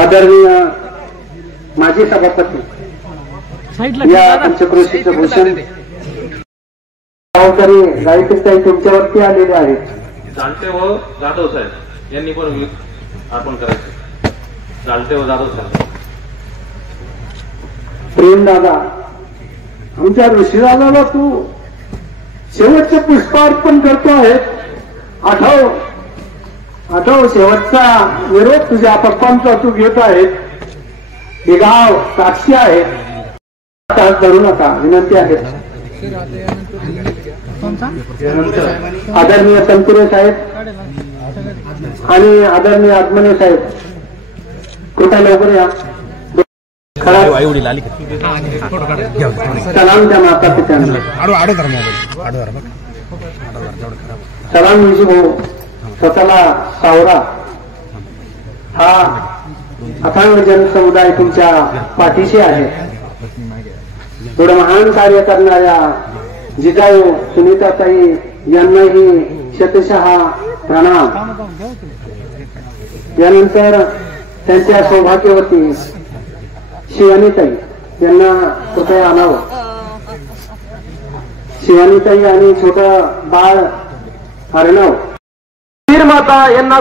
आदरणीय माजी सभापती या पंचक्रोशीचं भूषण गावकरी गायकताई तुमच्यावरती आलेले आहेत. जालते व जाधव साहेब यांनी पण अर्पण करायचे. जालते व जाधव साहेब. प्रेम दादा, आमच्या ऋषीदादाला तू शेवटचे पुष्पार्पण करतो आहे. आठव शेवटचा विरोध तुझ्या पप्पांचा तू घेत आहे. हे गाव साक्षी आहे. करू नका, विनंती आहे. आदरणीय तनपुरे साहेब आणि आदरणीय आत्मने साहेब कृपया लवकर या. सलाम त्या माता पित्यांना. सलाम विजू भाऊ. स्वतःला सावरा. हा अथांग जनसमुदाय तुमच्या पाठीशी आहे. थोडं महान कार्य करणाऱ्या जिजाऊ सुनीताताई यांनाही शतशः प्रणाम. यानंतर त्यांच्या सौभाग्यवती शिवानीताई यांना कृपया आणावं. शिवानीताई आणि छोटं बाळ अर्णव. वीरमाता यांना